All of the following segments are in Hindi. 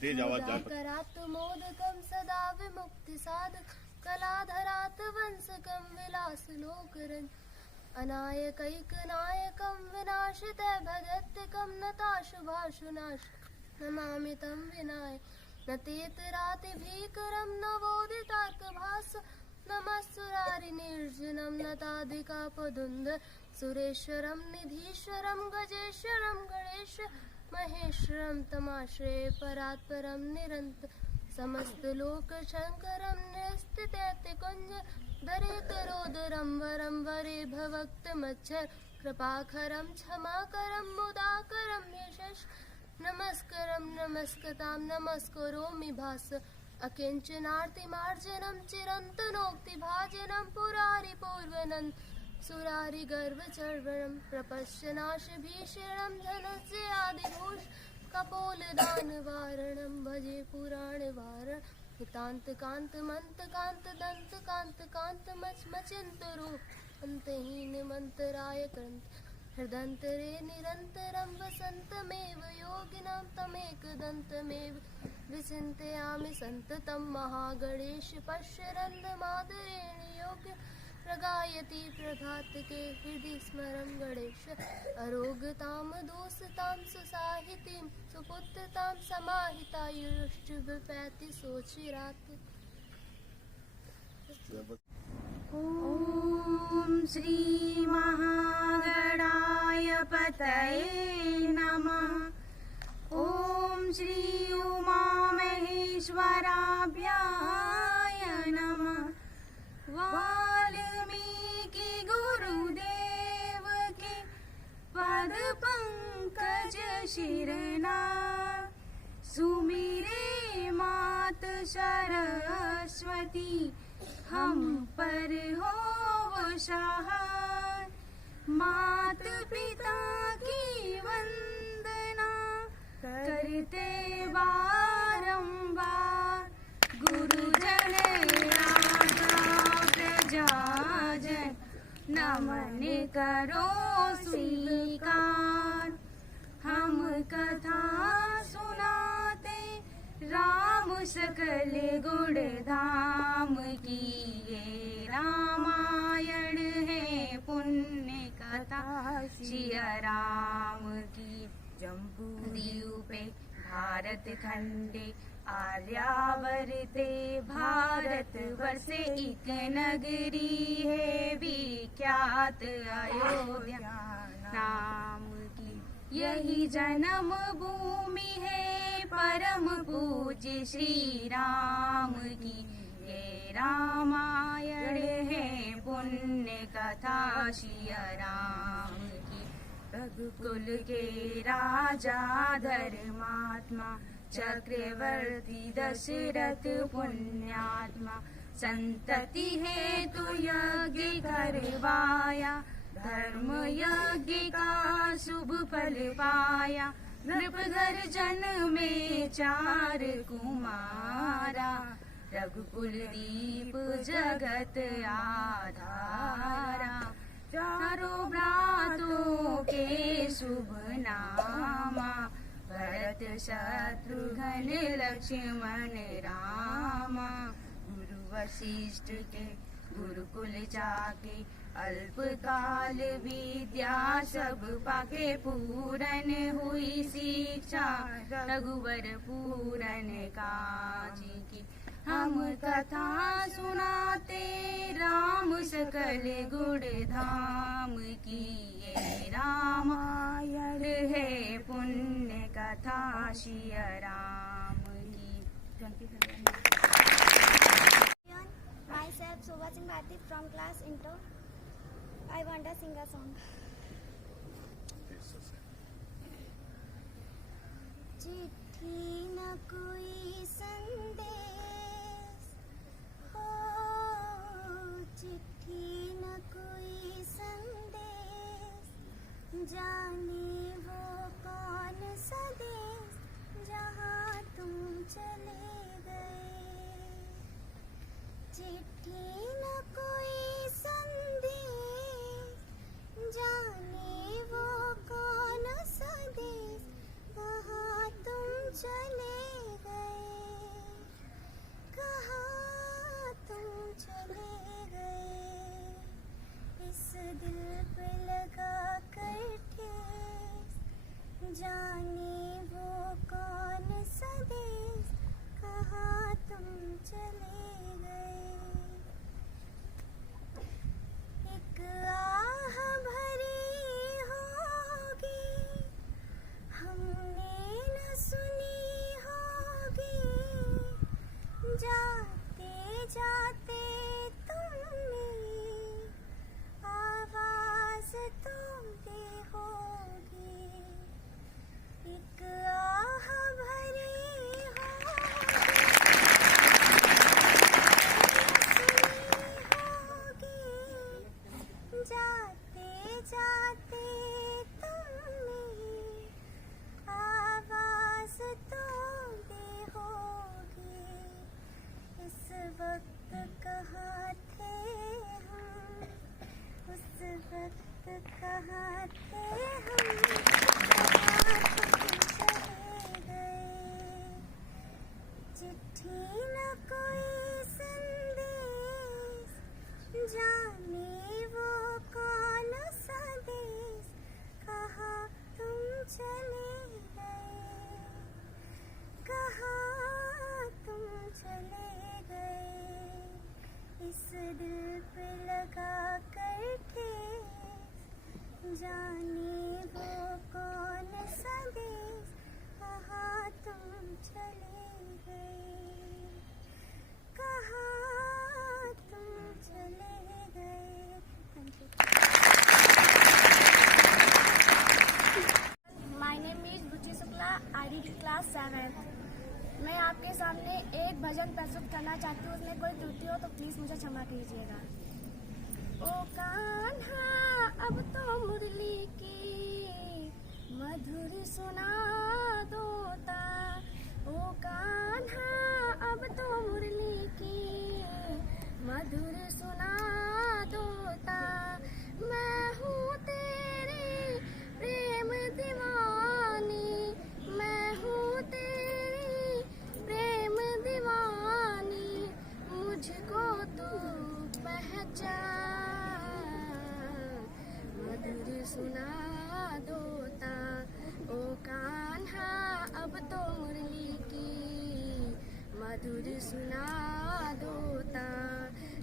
तेज आवाज जा। करात मोदकम सदा विमुक्ति साधक कलाधरात वंशकम विलास लोकरंज अनायकैक नायकम विनाशित भगत्यकम नताशुभाशुनाश नमामि तं विनाय न तेतराति भीकरं नवोदितार्क भास नमस्सुरारि निर्जनं नताधिकापदुन्द सुरेश्वरं निधीश्वरं गजेश्वरं गणेश महेश्वरं तमाश्रये परात्परं निरन्त समस्त लोक शंकरं निस्थितैत्य कुंज दरेतरोदरं वरं वरे भवक्तमच्छर कृपाकरं क्षमाकरं मुदाकरं यशस् नमस्करं नमस्कतां नमस्करोमि भास अकिंचनार्तिमार्जनं चिरन्तनोक्तिभाजनं पुरारि पूर्वनन् सुरारि गर्वचर्वणं प्रपश्यनाशभीषणं धनस्यादिभूष कपोलदानवारणं भजे पुराणवारण हितान्तकान्तमन्तकान्तदन्तकान्तकान्तमचमचिन्तरूप अन्तहीनमन्तराय कृन्त हृदन्तरे निरन्तरं वसन्तमेव योगिनां तमेकदन्तमेव विचिन्तयामि सन्ततं महागणेश पश्यरन्दमादरेण योग्य प्रगायति प्रभातके हृदि स्मरं गणेश अरोगतां दोषतां सुसाहितीं सुपुत्रतां समाहितायुष्ट विपैति सोचिरात्। ॐ श्री महागणाय पतये नमः। ॐ श्री उमामहेश्वराभ्याय नमः। वाल्मीकि गुरुदेव के पद पंकज शिरना सुमिरे मात सरस्वती हम पर हो सहाय। मात पिता की वंदना करते बारंबार गुरुजन प्रजाजन नमन करो स्वीकार। हम कथा सुनाते राम सकल गुण धाम की ये रामायण है पुण्य कथा सिया राम की। जम्बूद्वीपे भारत खंडे आर्यावर्ते भारत वर्षे एक नगरी है विख्यात अयोध्या नाम की। यही जन्म भूमि है परम पूज्य श्री राम की। ये रामायण है पुण्य कथा सिया राम की। रघुकुल के राजा धर्मात्मा चक्रवर्ती दशरथ पुण्यात्मा संतति है तो यज्ञ करवाया धर्म यज्ञ का शुभ फल पाया। नृप घर जन्मे चार कुमारा रघुकुल दीप जगत आधारा। चारों भ्रातों के शुभ नामा भरत शत्रुघ्न लक्ष्मण रामा। गुरु वशिष्ठ के गुरुकुल जाके अल्पकाल विद्या सब पाके पूरन हुई शिक्षा रघुवर पूरन काज की। हम कथा सुनाते राम सकल गुण धाम की। ये रामायण है पुण्य कथा सिया राम की। Myself Shobha Singh Bharti from class Inter. I want to sing a song. चिट्ठी न कोई संदेश हो चिट्ठी न कोई संदेश जाने वो कौन सा देश जहाँ तुम चले गए। चिट्ठी न कोई संदेश जाने वो कौन सा देश वहाँ तुम चले गए। मैं आपके सामने एक भजन प्रस्तुत करना चाहती हूँ। उसमें कोई त्रुटि हो तो प्लीज मुझे क्षमा कीजिएगा। ओ कान्हा अब तो मुरली की मधुर सुना दोता। ओ कान्हा अब तो मुरली की मधुर सुना दोता। मैं हूँ तेरी प्रेम दीवानी, मैं हूँ तेरी प्रेम दीवानी, मुझको तू पहचान, मधुर सुना दोता। ओ कान्हा अब तो मुरली की मधुर सुना दोता।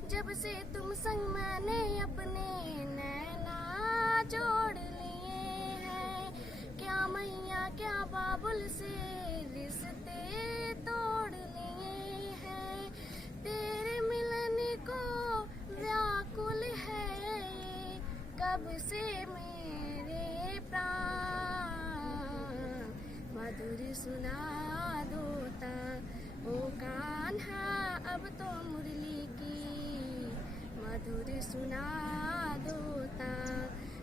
जब से तुम संग मैंने अपने नैना जोड़ लिए हैं, क्या मैया क्या बाबुल से रिश्ते तोड़ लिए हैं। तेरे मिलन को व्याकुल है ये कब से मेरे प्राण, मधुर सुना दोता। ओ कान्हा अब तो मुरली की मधुर सुना दोता।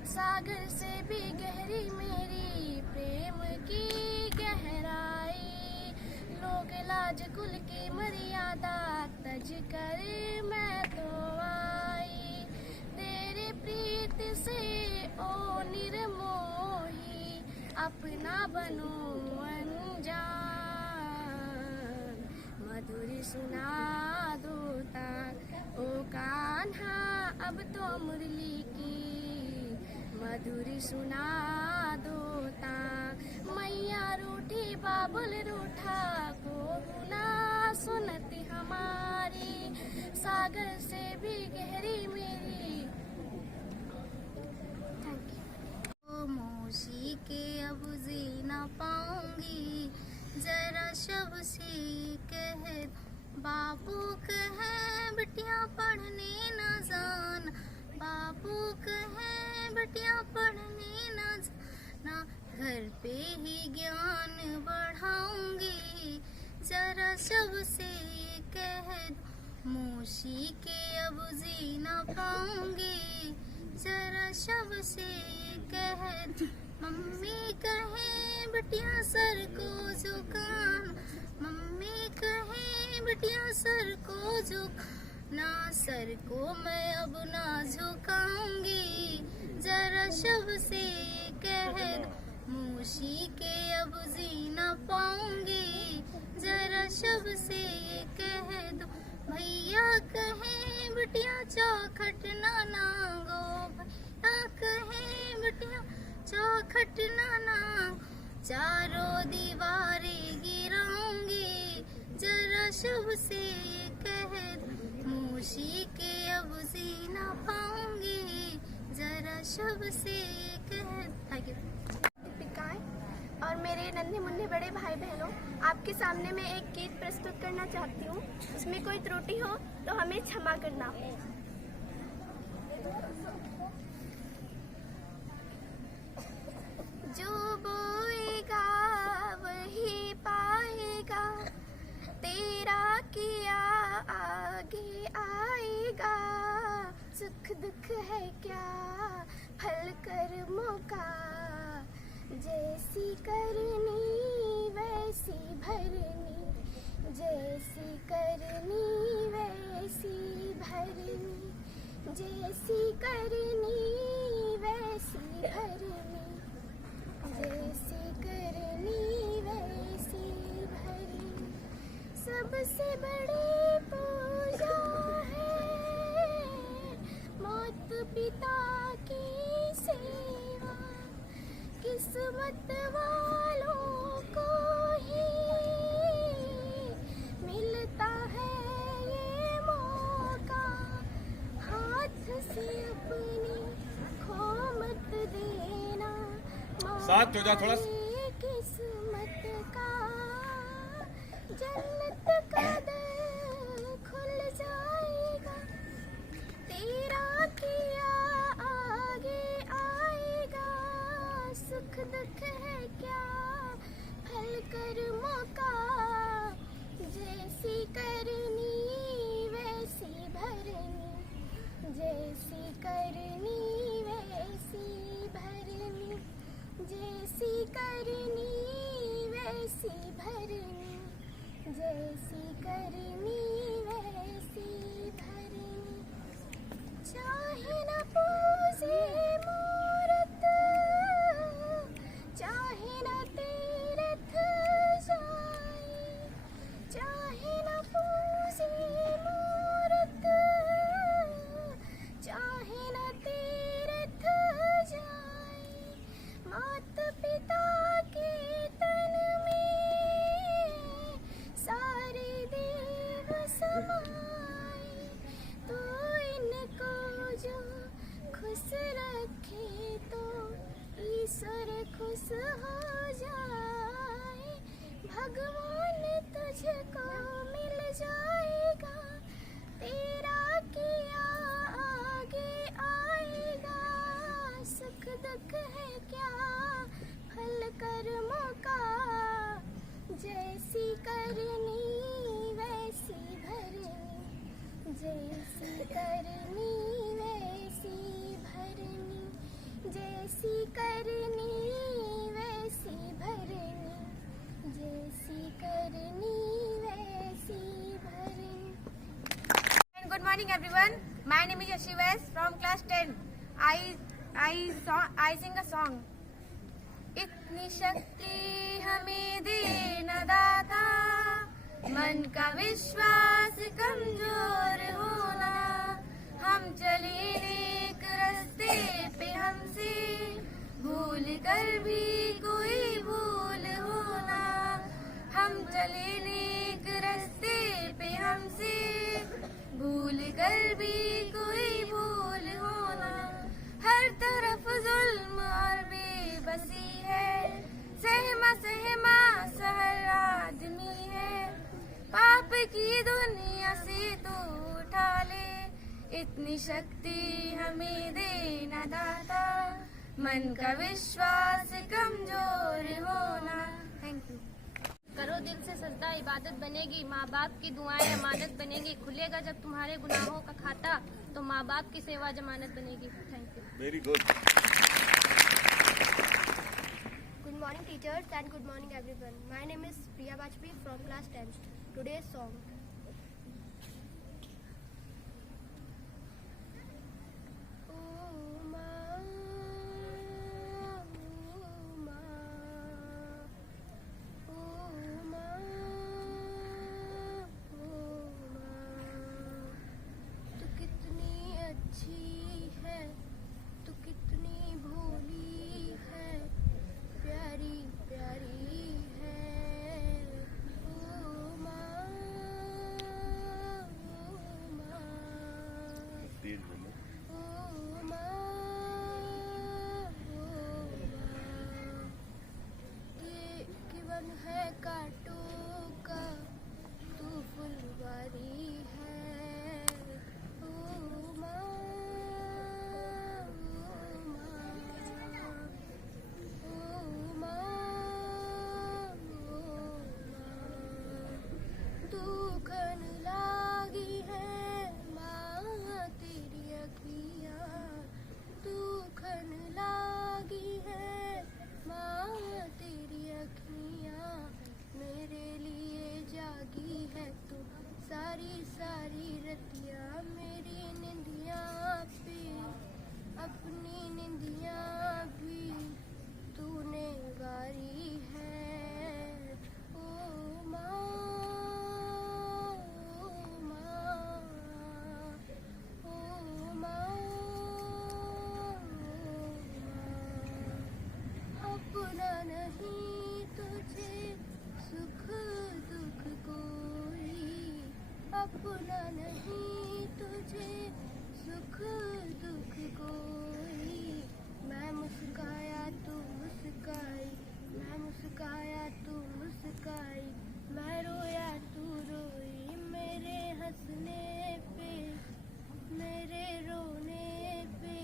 सागर से भी गहरी मेरी प्रेम की गहराई, लोग लाज कुल की मर्यादा तज कर मैं तो आई। तेरे प्रीत से ओ निर्मोही अपना बनूं अनजान, मधुर सुना दोता। ओ कान्हा अब तो मुरली की मधुर सुना दोता। मैया रूठी बाबुल रूठा को ना सुनती हमारी, सागर से भी गहरी मेरी। Thank you. मौसी के अब जी ना पाऊंगी, जरा शब से कह बाबू कहे बिटिया पढ़ने न जान, बाबू कहे बिटिया पढ़ने न जाना, घर पे ही ज्ञान बढ़ाऊंगी, जरा शब से कह मौसी के अब जी ना पाऊंगी, जरा शब से कह मम्मी कहे बिटिया सर को झुकाना, मम्मी कहे बिटिया सर को झुकाना, सर को मैं अब ना झुकाऊंगी, जरा शब से कह मौसी के अब जी ना पाऊंगी, जरा शब से कह दो। भैया कहे बिटिया चौखट ना नांगो, भैया कहे बिटिया चौखट ना नांगो, चारों दीवारें गिराऊंगी, जरा शब से कह दो। मौसी के अब जी ना पाऊंगी, जरा शब से कह दो। दीपिकाएं और मेरे नन्हे मुन्ने बड़े भाई बहनों, आपके सामने मैं एक गीत प्रस्तुत करना चाहती हूँ। उसमें कोई त्रुटि हो तो हमें क्षमा करना। जो बोएगा वही पाएगा, तेरा किया आगे आएगा, सुख दुख है क्या फल कर्मों का, जैसी करनी वैसी भरनी, जैसी करनी वैसी भरनी, जैसी करनी वैसी भरनी, जैसी करनी वैसी भरनी। सबसे बड़ी पूजा है मात पिता की सेवा, किस्मत वालों को ही मिलता है ये मौका, हाथ से अपनी खो मत देना, साथ हो जा थोड़ा। किस्मत का जन्नत का दर खुल जाएगा, तेरा किया आगे आएगा, सुख दुख है क्या फल कर्मों का, भरनी, जैसी करनी वैसी भरनी। चाहे न पूजे मूरत, चाहे न तीरथ जाए, चाहे न पूजे मूरत, चाहे न तीरथ जाए। मात पिता के तन में सारे देव समाए, तो इनको जो खुश रखे तो ईश्वर खुश हो जाए। भगवान तुझको मिल जाएगा, तेरा किया आगे आएगा। सुख दुख है क्या फल कर्मों का, जैसी करनी वैसी भरनी, जैसी करनी वैसी भरनी, जैसी करनी वैसी भरनी, जैसी करनी वैसी भरनी। Good morning everyone. My name is Yashi West from class 10. I sing a song. इतनी शक्ति हमें दे न दाता, मन का विश्वास कमजोर होना। हम चले एक रास्ते पे हमसे भूल कर भी कोई भूल होना। हम चले एक रास्ते पे हमसे भूल कर भी कोई भूल होना। हर तरफ जुल्म और बेबसी है, सहमा सहमा सहर आदमी है। पाप की दुनिया से तो उठा ले, इतनी शक्ति हमें देना दाता, मन का विश्वास कमजोर होना। Thank you. करो दिल से सजदा इबादत बनेगी, माँ बाप की दुआएं अमानत बनेगी। खुलेगा जब तुम्हारे गुनाहों का खाता, तो माँ बाप की सेवा जमानत बनेगी। Thank you. Very good. Good morning teachers and good morning everyone. My name is Priya Bajpayee from class 10th. Today's song. तू कितनी अच्छी है, तू कितनी भोली है, प्यारी प्यारी है। ओ माँ, ओ माँ, तेज बोलो। ओ माँ, ओ माँ। ये वन है कांटों का, तू फुलवारी है। ओ माँ, ओ माँ, ओ माँ, ओ माँ। दुखन लागी है माँ तेरी अखियाँ, दुखन लागी है माँ तेरी अखियाँ। मेरे लिए जागी है तू सारी सारी रतिया, मेरी निंदियाँ पे अपनी निंदियाँ भी तूने वारी है। ओ माँ, ओ माँ, ओ माँ, अपना नहीं तुझे सुख दुख कोई, अपना नहीं तुझे सुख दुख कोई। मैं मुस्काया तू मुस्काई, मैं मुस्काया तू मुस्काई, मैं रोया तू रोई। मेरे हंसने पे मेरे रोने पे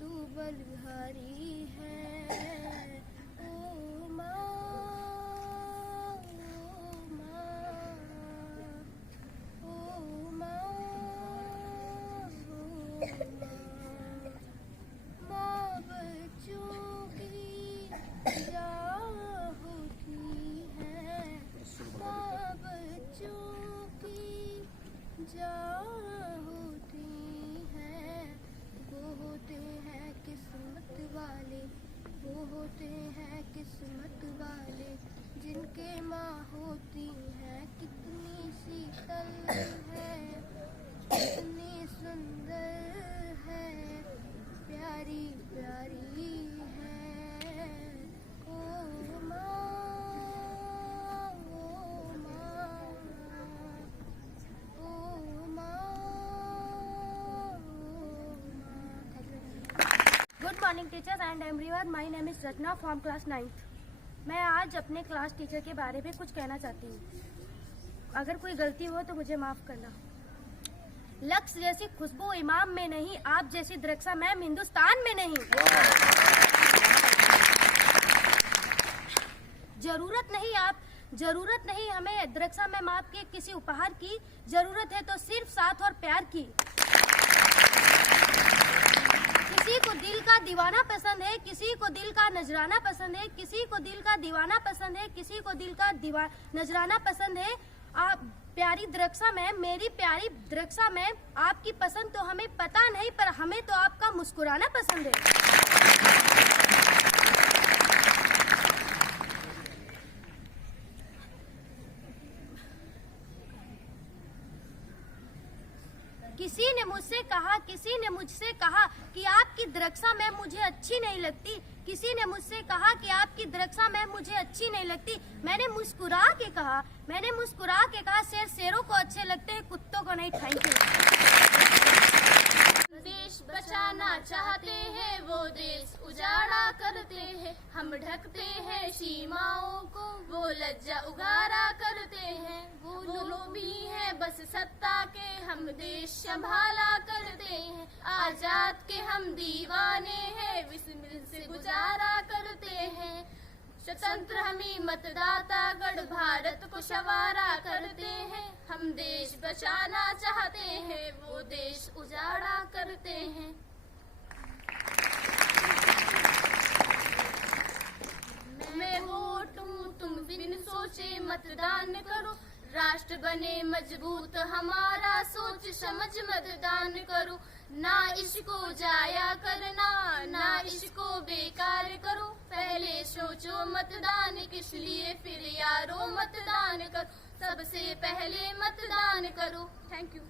तू बलिहारी है। ओ माँ, ओ माँ, ओ माँ, ओ माँ। माँ बच्चों की जान होती है, शीतल है, कितनी सुंदर है, प्यारी प्यारी है। ओ माँ, ओ माँ, ओ माँ, good morning teachers and everyone, my name is Rachna from class 9th। मैं आज अपने क्लास टीचर के बारे में कुछ कहना चाहती हूँ। अगर कोई गलती हो तो मुझे माफ करना। लक्स जैसी खुशबू इमाम में नहीं, आप जैसी द्रक्षा मैम हिंदुस्तान में नहीं। जरूरत नहीं हमें द्रक्षा मैम आपके किसी उपहार की, जरूरत है तो सिर्फ साथ और प्यार की। किसी को दिल का दीवाना पसंद है, किसी को दिल का नजराना पसंद है, किसी को दिल का दीवाना पसंद है, किसी को दिल का नजराना पसंद है। आप प्यारी द्रक्षा मैम, मेरी प्यारी द्रक्षा मैम, आपकी पसंद तो हमें पता नहीं, पर हमें तो आपका मुस्कुराना पसंद है। किसी ने मुझसे कहा कि आपकी द्रक्षा मैम मुझे अच्छी नहीं लगती। किसी ने मुझसे कहा कि आपकी द्रक्षा मैम मुझे अच्छी नहीं लगती। मैंने मुस्कुरा के कहा शेरों को अच्छे लगते हैं, कुत्तों को नहीं। Thank you. देश बचाना चाहते हैं, वो देश उजाड़ा करते हैं। हम ढकते हैं सीमाओं को, वो लज्जा उगारा करते हैं। वो लोभी हैं बस सत्ता के, हम देश संभाला करते हैं। आजाद के हम दीवाने हैं, बिस्मिल से गुजारा करते हैं। स्वतंत्र हमी मतदाता, गढ़ भारत को संवारा करते हैं। हम देश बचाना चाहते हैं, वो देश उजाड़ा करते हैं। मैं वोट हूँ, तुम बिन सोचे मतदान करो। राष्ट्र बने मजबूत हमारा, सोच समझ मतदान करो। ना इसको जाया करना, ना इसको बेकार करो। पहले सोचो मतदान किस लिए, फिर यारो मतदान करो। सबसे पहले मतदान करो। Thank you.